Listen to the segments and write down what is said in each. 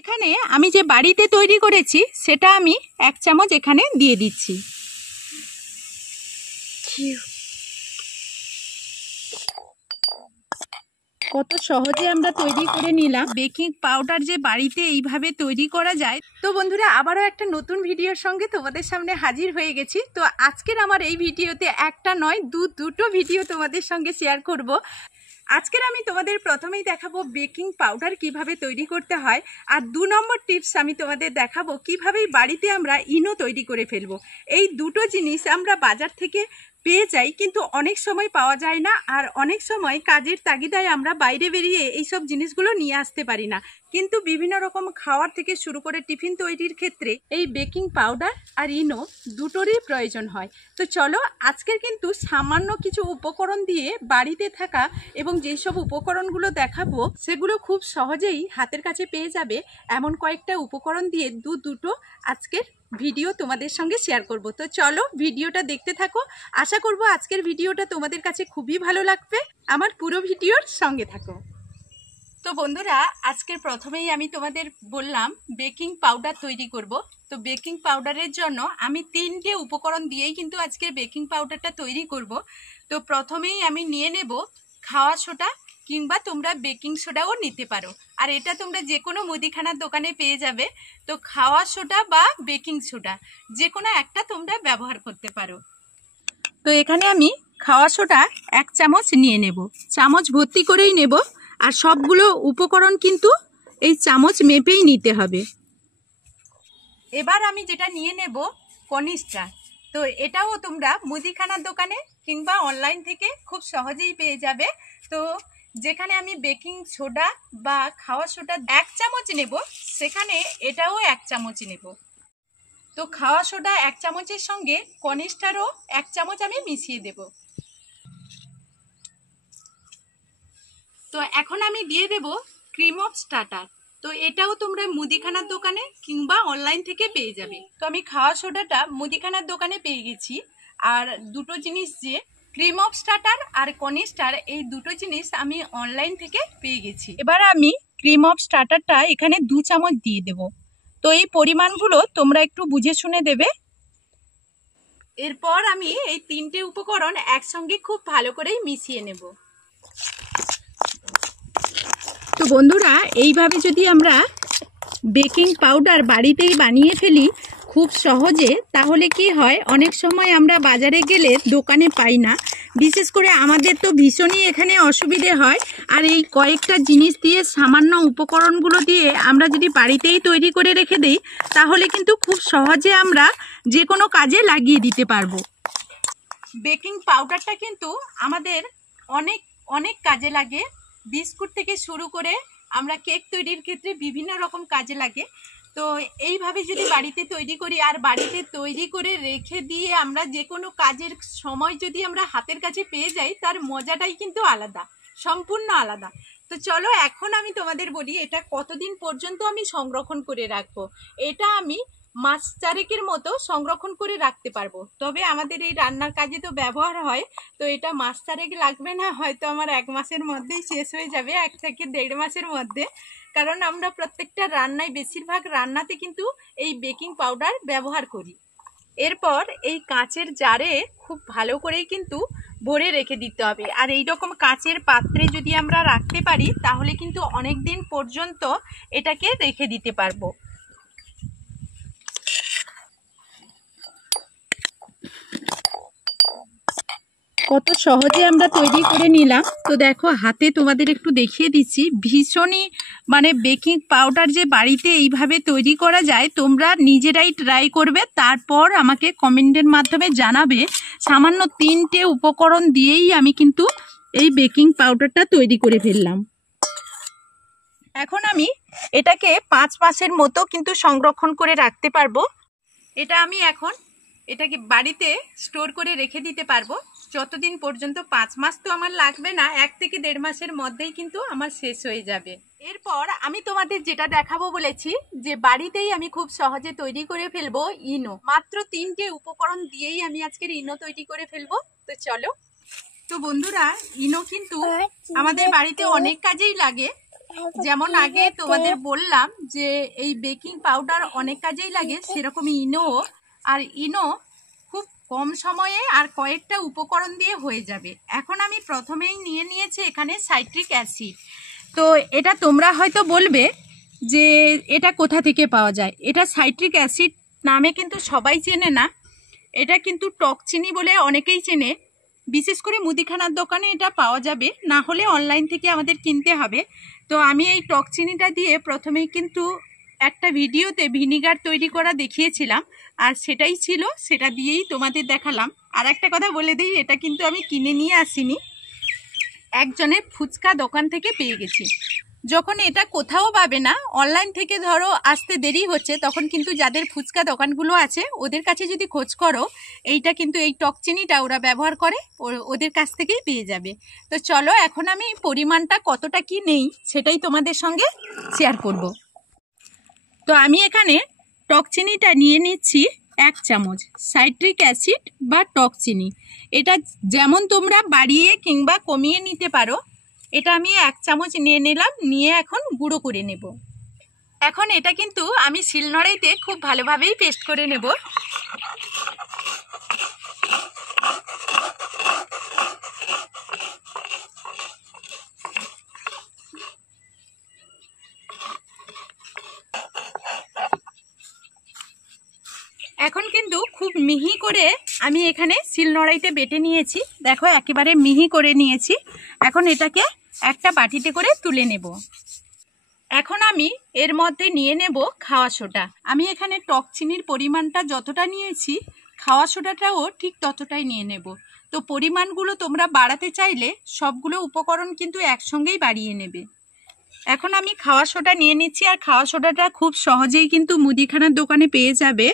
এখানে আমি যে বাড়িতে তৈরি করেছি সেটা আমি 1 চামচ এখানে দিয়ে দিচ্ছি। কত সহজে আমরা তৈরি করে নিলাম বেকিং পাউডার, যে বাড়িতে এইভাবে তৈরি করা যায়। তো বন্ধুরা, আবারও একটা নতুন ভিডিওর সঙ্গে তোমাদের সামনে হাজির হয়ে গেছি। তো আজকের আমার এই ভিডিওতে একটা নয় দুটো ভিডিও তোমাদের সঙ্গে শেয়ার করব। আজকের আমি তোমাদের প্রথমেই দেখাবো বেকিং পাউডার কিভাবে তৈরি করতে হয়, আর 2 নম্বর টিপস আমি তোমাদের দেখাবো কিভাবে বাড়িতে আমরা ইনো তৈরি করে ফেলবো। এই দুটো জিনিস আমরা বাজার থেকে পেয়ে যাই, কিন্তু অনেক সময় পাওয়া যায় না, আর অনেক সময় কাজের তাগিদায় আমরা বাইরে বেরিয়ে এইসব জিনিসগুলো নিয়ে আসতে পারি না। কিন্তু বিভিন্ন রকম খাওয়ার থেকে শুরু করে টিফিন তৈরির ক্ষেত্রে এই বেকিং পাউডার আর ইনো দুটোরই প্রয়োজন হয়। তো চলো, আজকের কিন্তু সামান্য কিছু উপকরণ দিয়ে বাড়িতে থাকা এবং যেসব উপকরণগুলো দেখাবো সেগুলো খুব সহজেই হাতের কাছে পেয়ে যাবে, এমন কয়েকটা উপকরণ দিয়ে দুটো আজকের ভিডিও তোমাদের সঙ্গে শেয়ার করব। তো চলো ভিডিওটা দেখতে থাকো। আশা করব আজকের ভিডিওটা তোমাদের কাছে খুবই ভালো লাগবে। আমার পুরো ভিডিওর সঙ্গে থাকো। তো বন্ধুরা, আজকের প্রথমেই আমি তোমাদের বললাম বেকিং পাউডার তৈরি করব। তো বেকিং পাউডারের জন্য আমি 3টে উপকরণ দিয়েই কিন্তু আজকের বেকিং পাউডারটা তৈরি করব। তো প্রথমেই আমি নিয়ে নেব খাওয়া সোডা, কিংবা তোমরা বেকিং সোডাও নিতে পারো, আর এটা তোমরা যে কোনো মুদিখানার দোকানে পেয়ে যাবে। তো খাওয়া সোডা বা বেকিং সোডা যে কোনো একটা তোমরা ব্যবহার করতে পারো। তো এখানে আমি খাওয়া সোডা 1 চামচ নিয়ে নেব, চামচ ভর্তি করেই নেব, আর সবগুলো উপকরণ কিন্তু এই চামচ মেপেই নিতে হবে। এবার আমি যেটা নিয়ে নেব কর্নস্টার। তো এটাও তোমরা মুদিখানার দোকানে কিংবা অনলাইন থেকে খুব সহজেই পেয়ে যাবে। তো যেখানে আমি বেকিং সোডা বা খাওয়া সোডা 1 চামচ নেব, সেখানে এটাও 1 চামচ নেব। তো খাওয়া সোডা 1 চামচের সঙ্গে কর্নস্টারও 1 চামচ আমি মিশিয়ে দেব। তো এখন আমি দিয়ে দেব ক্রিম অফ স্টার্টার। তো এটাও তোমরা মুদিখানার দোকানে কিংবা অনলাইন থেকে পেয়ে যাবে। তো আমি খাওয়া সোডাটা মুদিখানার দোকানে পেয়ে গেছি, আর দুটো জিনিস যে ক্রিম অফ স্টার্টার আর কর্নস্টার, এই দুটো জিনিস আমি অনলাইন থেকে পেয়ে গেছি। এবার আমি ক্রিম অফ স্টার্টারটা এখানে 2 চামচ দিয়ে দেব। তো এই পরিমাণগুলো তোমরা একটু বুঝে শুনে দেবে। এরপর আমি এই 3টে উপকরণ একসঙ্গে খুব ভালো করেই মিশিয়ে নেব। তো বন্ধুরা, এইভাবে যদি আমরা বেকিং পাউডার বাড়িতেই বানিয়ে ফেলি খুব সহজে, তাহলে কি হয়, অনেক সময় আমরা বাজারে গেলে দোকানে পাই না। বিশেষ করে আমাদের তো ভীষণই এখানে অসুবিধে হয়। আর এই কয়েকটা জিনিস দিয়ে, সামান্য উপকরণগুলো দিয়ে আমরা যদি বাড়িতেই তৈরি করে রেখে দিই, তাহলে কিন্তু খুব সহজে আমরা যে কোনো কাজে লাগিয়ে দিতে পারবো। বেকিং পাউডারটা কিন্তু আমাদের অনেক অনেক কাজে লাগে। বিস্কুট থেকে শুরু করে আমরা কেক তৈরির ক্ষেত্রে বিভিন্ন রকম কাজে লাগে। তো এইভাবে যদি বাড়িতে তৈরি করি, আর বাড়িতে তৈরি করে রেখে দিয়ে আমরা যে কোনো কাজের সময় যদি আমরা হাতের কাছে পেয়ে যাই, তার মজাটাই কিন্তু আলাদা, সম্পূর্ণ আলাদা। তো চলো, এখন আমি তোমাদের বলি এটা কতদিন পর্যন্ত আমি সংরক্ষণ করে রাখবো। এটা আমি মাস 4 মতো সংরক্ষণ করে রাখতে পারবো। তবে আমাদের এই রান্নার কাজে তো ব্যবহার হয়, তো এটা মাস 4 লাগবে না, হয়তো আমার 1 মাসের মধ্যেই শেষ হয়ে যাবে, 1 থেকে 1.5 মাসের মধ্যে। কারণ আমরা প্রত্যেকটা রান্নায়, বেশিরভাগ রান্নাতে কিন্তু এই বেকিং পাউডার ব্যবহার করি। এরপর এই কাঁচের জারে খুব ভালো করেই কিন্তু ভরে রেখে দিতে হবে। আর এই রকম কাঁচের পাত্রে যদি আমরা রাখতে পারি, তাহলে কিন্তু অনেক দিন পর্যন্ত এটাকে রেখে দিতে পারবো। কত সহজে আমরা তৈরি করে নিলাম। তো দেখো, হাতে তোমাদের একটু দেখিয়ে দিচ্ছি। ভীষণই বেকিং পাউডার যে বাড়িতে এইভাবে তৈরি করা যায়, তোমরা নিজেরাই ট্রাই করবে, তারপর আমাকে কমেন্টের মাধ্যমে জানাবে। সামান্য 3টে উপকরণ দিয়েই আমি কিন্তু এই বেকিং পাউডারটা তৈরি করে ফেললাম। এখন আমি এটাকে 5 মাসের মতো কিন্তু সংরক্ষণ করে রাখতে পারবো। এটা আমি এখন এটাকে বাড়িতে স্টোর করে রেখে দিতে পারবো যতদিন পর্যন্ত। 5 মাস তো আমার লাগবে না, 1 থেকে 1.5 মাসের মধ্যেই কিন্তু আমার শেষ হয়ে যাবে। এরপর আমি তোমাদের যেটা দেখাবো বলেছি, যে বাড়িতেই আমি খুব সহজে তৈরি করে ফেলবো ইনো। মাত্র 3টে উপকরণ দিয়েই আমি আজকের ইনো তৈরি করে ফেলবো। তো চলো। তো বন্ধুরা, ইনো কিন্তু আমাদের বাড়িতে অনেক কাজেই লাগে। যেমন আগে তোমাদের বললাম যে এই বেকিং পাউডার অনেক কাজেই লাগে, সেরকম ইনো। আর ইনো খুব কম সময়ে আর কয়েকটা উপকরণ দিয়ে হয়ে যাবে। এখন আমি প্রথমেই নিয়ে নিয়েছি এখানে সাইট্রিক অ্যাসিড। তো এটা তোমরা হয়তো বলবে যে এটা কোথা থেকে পাওয়া যায়। এটা সাইট্রিক অ্যাসিড নামে কিন্তু সবাই চেনে না, এটা কিন্তু টক চিনি বলে অনেকেই চেনে। বিশেষ করে মুদিখানার দোকানে এটা পাওয়া যাবে, না হলে অনলাইন থেকে আমাদের কিনতে হবে। তো আমি এই টক চিনিটা দিয়ে প্রথমেই কিন্তু একটা ভিডিওতে ভিনিগার তৈরি করা দেখিয়েছিলাম, আর সেটাই ছিল, সেটা দিয়েই তোমাদের দেখালাম। আর একটা কথা বলে দিই, এটা কিন্তু আমি কিনে নিয়ে আসিনি, একজনের ফুচকা দোকান থেকে পেয়ে গেছি। যখন এটা কোথাও পাবে না, অনলাইন থেকে ধরো আসতে দেরি হচ্ছে, তখন কিন্তু যাদের ফুচকা দোকানগুলো আছে ওদের কাছে যদি খোঁজ করো, এইটা কিন্তু এই টক চিনিটা ওরা ব্যবহার করে, ওদের কাছ থেকেই পেয়ে যাবে। তো চলো এখন আমি পরিমাণটা কতটা কি নেই সেটাই তোমাদের সঙ্গে শেয়ার করব। তো আমি এখানে টক চিনিটা নিয়ে নিচ্ছি 1 চামচ সাইট্রিক অ্যাসিড বা টক চিনি। এটা যেমন তোমরা বাড়িয়ে কিংবা কমিয়ে নিতে পারো। এটা আমি 1 চামচ নিয়ে নিলাম, নিয়ে এখন গুঁড়ো করে নেব। এখন এটা কিন্তু আমি শিলনোড়াইতে খুব ভালোভাবেই পেস্ট করে নেব। এখন কিন্তু খুব মিহি করে আমি এখানে শিলনোড়াইতে বেটে নিয়েছি, দেখো একেবারে মিহি করে নিয়েছি। এখন এটাকে একটা বাটিতে করে তুলে নেব। এখন আমি এর মধ্যে নিয়ে নেব খাওয়া সোডা। আমি এখানে টক চিনির পরিমাণটা যতটা নিয়েছি, খাওয়া সোডাটাও ঠিক ততটাই নিয়ে নেব। তো পরিমাণগুলো তোমরা বাড়াতে চাইলে সবগুলো উপকরণ কিন্তু একসঙ্গেই বাড়িয়ে নেবে। এখন আমি খাওয়া সোডা নিয়ে নিচ্ছি, আর খাওয়া সোডাটা খুব সহজেই কিন্তু মুদিখানার দোকানে পেয়ে যাবে।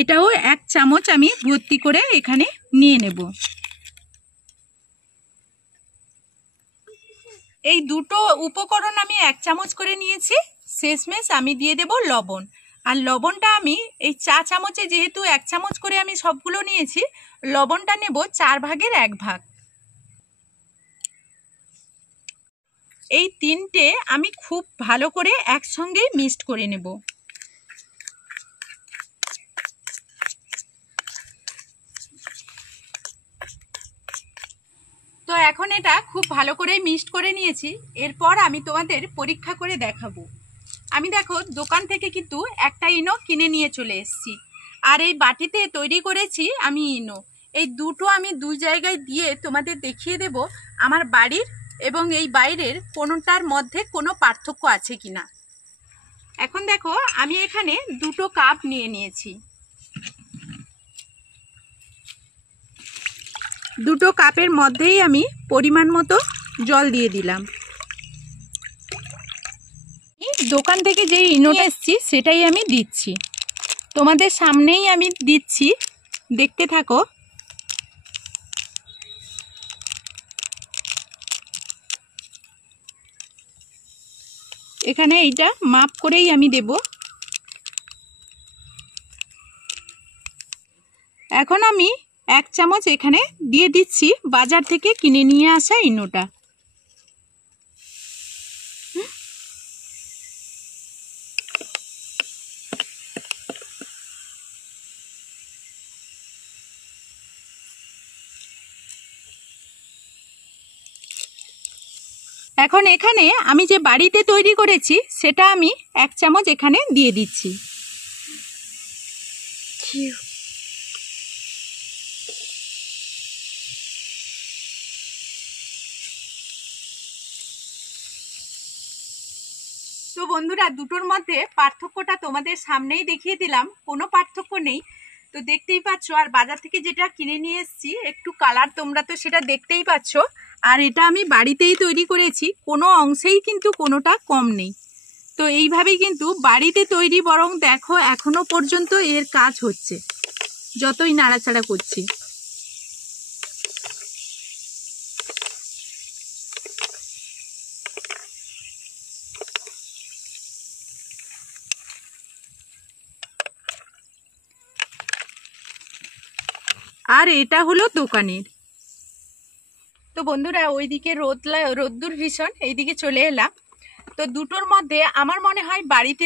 এটাও 1 চামচ আমি ভর্তি করে এখানে নিয়ে নেব। এই দুটো উপকরণ আমি 1 চামচ করে নিয়েছি। শেষমেশ আমি দিয়ে দেব লবণ। আর লবণটা আমি এই চা চামচে, যেহেতু 1 চামচ করে আমি সবগুলো নিয়েছি, লবণটা নেব 4 ভাগের 1 ভাগ। এই তিনটে আমি খুব ভালো করে একসঙ্গে মিক্সড করে নেব। তো এখন এটা খুব ভালো করে মিক্সড করে নিয়েছি। এরপর আমি তোমাদের পরীক্ষা করে দেখাবো। আমি দেখো দোকান থেকে কিন্তু একটা ইনো কিনে নিয়ে চলে এসেছি, আর এই বাটিতে তৈরি করেছি আমি ইনো। এই দুটো আমি দুই জায়গায় দিয়ে তোমাদের দেখিয়ে দেব আমার বাড়ির এবং এই বাইরের কোনোটার মধ্যে কোনো পার্থক্য আছে কিনা। এখন দেখো আমি এখানে 2টো কাপ নিয়ে নিয়েছি। 2টো কাপের মধ্যেই আমি পরিমাণ মতো জল দিয়ে দিলাম। দোকান থেকে যে ইনোটা এসেছি সেটাই আমি দিচ্ছি, তোমাদের সামনেই আমি দিচ্ছি, দেখতে থাকো। এখানে এইটা মাপ করেই আমি দেব। এখন আমি 1 চামচ এখানে দিয়ে দিচ্ছি বাজার থেকে কিনে নিয়ে আসা ইনোটা। এখন এখানে আমি যে বাড়িতে তৈরি করেছি সেটা আমি 1 চামচ এখানে দিয়ে দিচ্ছি। তো বন্ধুরা, দুটোর মধ্যে পার্থক্যটা তোমাদের সামনেই দেখিয়ে দিলাম, কোনো পার্থক্য নেই। তো দেখতেই পাচ্ছ, আর বাজার থেকে যেটা কিনে নিয়ে এসেছি একটু কালার, তোমরা তো সেটা দেখতেই পাচ্ছ। আর এটা আমি বাড়িতেই তৈরি করেছি, কোনো অংশেই কিন্তু কোনোটা কম নেই। তো এইভাবেই কিন্তু বাড়িতে তৈরি, বরং দেখো এখনো পর্যন্ত এর কাজ হচ্ছে যতই নাড়াচাড়া করছি। আর এটা হলো দোকানের। তো বন্ধুরা, ওইদিকে রোদ্দুর ভীষণ, এইদিকে চলে এলাম। তো দুটোর মধ্যে আমার মনে হয় বাড়িতে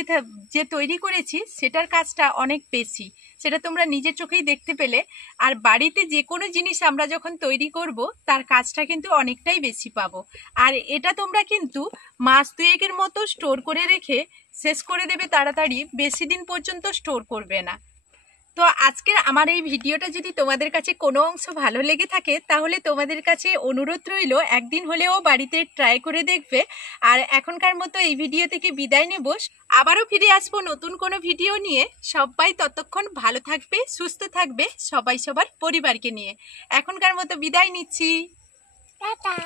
যে তৈরি করেছি সেটার কাজটা অনেক বেশি, সেটা তোমরা নিজের চোখেই দেখতে পেলে। আর বাড়িতে যে কোনো জিনিস আমরা যখন তৈরি করব তার কাজটা কিন্তু অনেকটাই বেশি পাবো। আর এটা তোমরা কিন্তু মাস দুয়েকের মতো স্টোর করে রেখে শেষ করে দেবে তাড়াতাড়ি, বেশি দিন পর্যন্ত স্টোর করবে না। তো আজকের আমার এই ভিডিওটা যদি তোমাদের কাছে কোনো অংশ ভালো লেগে থাকে তাহলে তোমাদের কাছে অনুরোধ রইল একদিন হলেও বাড়িতে ট্রাই করে দেখবে। আর এখনকার মতো এই ভিডিও থেকে বিদায় নেব, আবারও ফিরে আসবো নতুন কোনো ভিডিও নিয়ে। সবাই ততক্ষণ ভালো থাকবে, সুস্থ থাকবে, সবাই সবার পরিবারকে নিয়ে। এখনকার মতো বিদায় নিচ্ছি, টাটা।